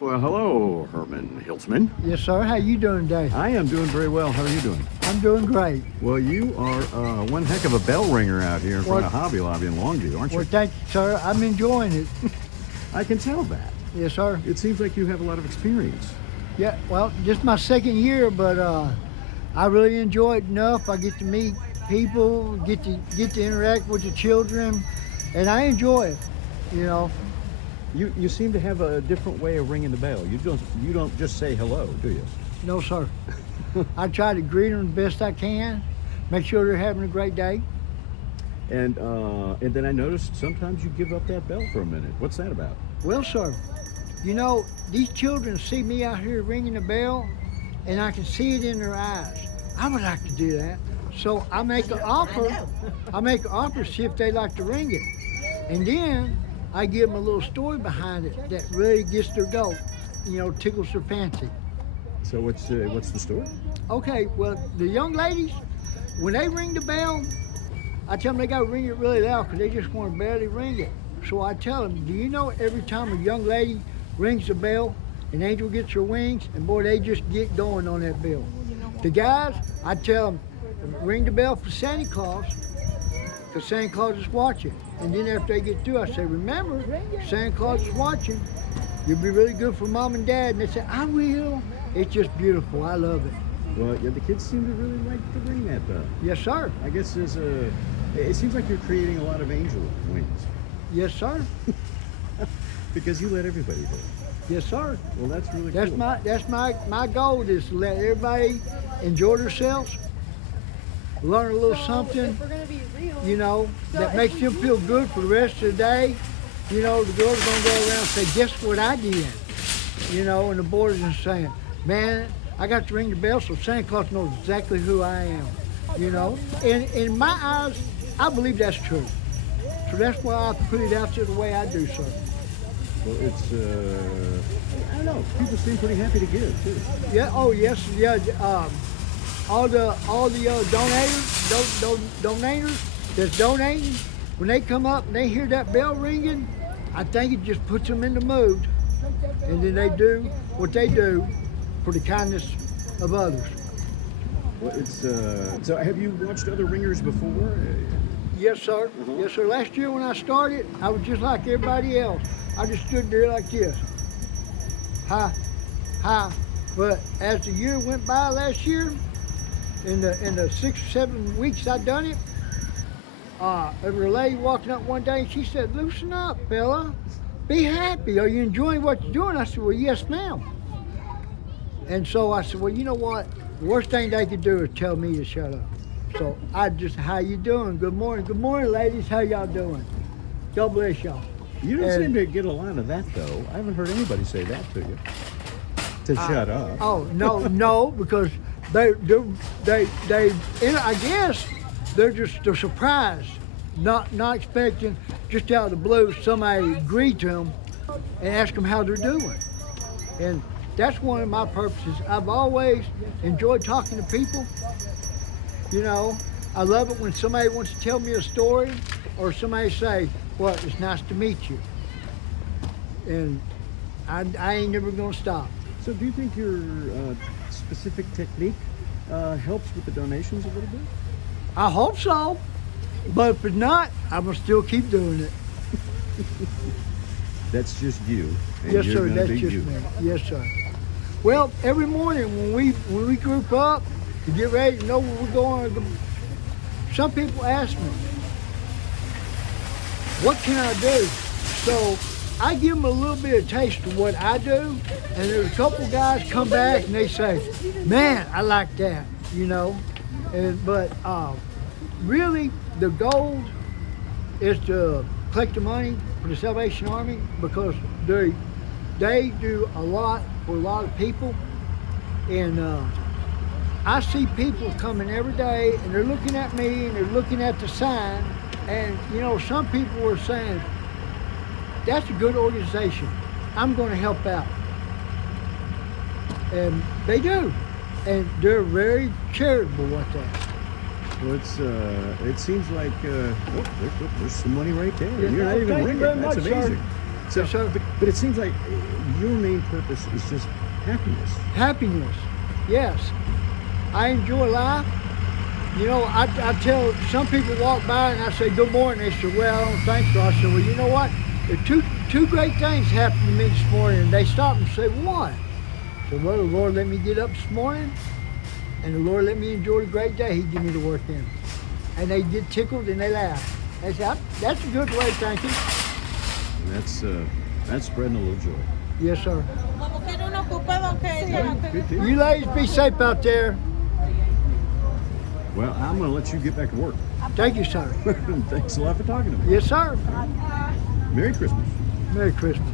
Well, hello, Herman Hiltzman. Yes, sir. How you doing today? I am doing very well. How are you doing? I'm doing great. Well, you are one heck of a bell ringer out here in front of Well, Hobby Lobby in Longview, aren't you? Well, thank you, sir. I'm enjoying it. I can tell that. Yes, sir. It seems like you have a lot of experience. Yeah, well, just my second year, but I really enjoy it enough. I get to meet people, get to interact with the children, and I enjoy it. You know. You seem to have a different way of ringing the bell. You don't just say hello, do you? No, sir. I try to greet them the best I can, make sure they're having a great day. And then I noticed sometimes you give up that bell for a minute. What's that about? Well, sir, you know, these children see me out here ringing the bell, and I can see it in their eyes. I would like to do that. So I make an offer. I make an offer, see if they like to ring it. And then I give them a little story behind it that really gets their goat, you know, tickles their fancy. So what's the story? Okay, well, the young ladies, when they ring the bell, I tell them they got to ring it really loud because they just want to barely ring it. So I tell them, do you know every time a young lady rings the bell, an angel gets her wings, and boy, they just get going on that bell. The guys, I tell them, ring the bell for Santa Claus, because Santa Claus is watching. And then after they get through, I say, remember, Santa Claus is watching. You'll be really good for mom and dad. And they say, I will. It's just beautiful. I love it. Well, yeah, the kids seem to really like to ring that bell. Yes, sir. I guess it seems like you're creating a lot of angel wings. Yes, sir. Because you let everybody do it. Yes, sir. Well, that's really That's cool. That's my goal is to let everybody enjoy themselves, learn a little something, you know, that makes them feel good for the rest of the day. You know, the girls are gonna go around and say, guess what I did? You know, and the boys are saying, man, I got to ring the bell so Santa Claus knows exactly who I am. You know, and in my eyes, I believe that's true. So that's why I put it out there the way I do, sir. Well, it's, I don't know, people seem pretty happy to give, too. Yeah, oh yes, yeah. All the donators that's donating, when they come up and they hear that bell ringing, I think it just puts them in the mood. And then they do what they do for the kindness of others. Well, it's, so have you watched other ringers before? Yes, sir. Yes, sir. Last year when I started, I was just like everybody else. I just stood there like this. Hi, hi. But as the year went by last year, in the 6 or 7 weeks I done it, there was a lady walking up one day and she said, loosen up, fella. Be happy. Are you enjoying what you're doing? I said, well, yes, ma'am. And so I said, well, you know what? The worst thing they could do is tell me to shut up. So I just, how you doing? Good morning. Good morning, ladies. How y'all doing? God bless y'all. You don't seem to get a lot of that, though. I haven't heard anybody say that to you. To shut up. Oh, no, because they, I guess they're surprised, not expecting, just out of the blue, somebody greet them and ask them how they're doing. And that's one of my purposes. I've always enjoyed talking to people. You know, I love it when somebody wants to tell me a story or somebody say, well, it's nice to meet you. And I ain't never gonna stop. So do you think your specific technique helps with the donations a little bit? I hope so, but if it's not, I'm gonna still keep doing it. That's just you. And Yes, you're sir, gonna that's be just you. me. Yes, sir. Well, every morning when we group up to get ready to know where we're going, some people ask me, what can I do? So I give them a little bit of taste of what I do, and there's a couple guys come back and they say, man, I like that, you know. But really, the goal is to collect the money for the Salvation Army because they do a lot for a lot of people. And I see people coming every day and they're looking at me and they're looking at the sign. And, you know, some people are saying, that's a good organization. I'm going to help out. And they do. And they're very charitable with that. Well, it seems like there's some money right there. Yeah, You're not even thank you ringing. very That's much, sir. amazing. So, Yes, sir. but it seems like your main purpose is just happiness. Happiness, yes. I enjoy life. You know, I tell some people walk by and I say, good morning. They say, well, I don't think so. I said, well, you know what? There are two great things happened to me this morning. And they stop and say, what? I said, well, the Lord let me get up this morning and the Lord let me enjoy the great day He gave me to work in. And they get tickled and they laugh. They say, that's a good way of thinking. And that's spreading a little joy. Yes, sir. Good deal. You ladies be safe out there. Well, I'm going to let you get back to work. Thank you, sir. Thanks a lot for talking to me. Yes, sir. Merry Christmas. Merry Christmas.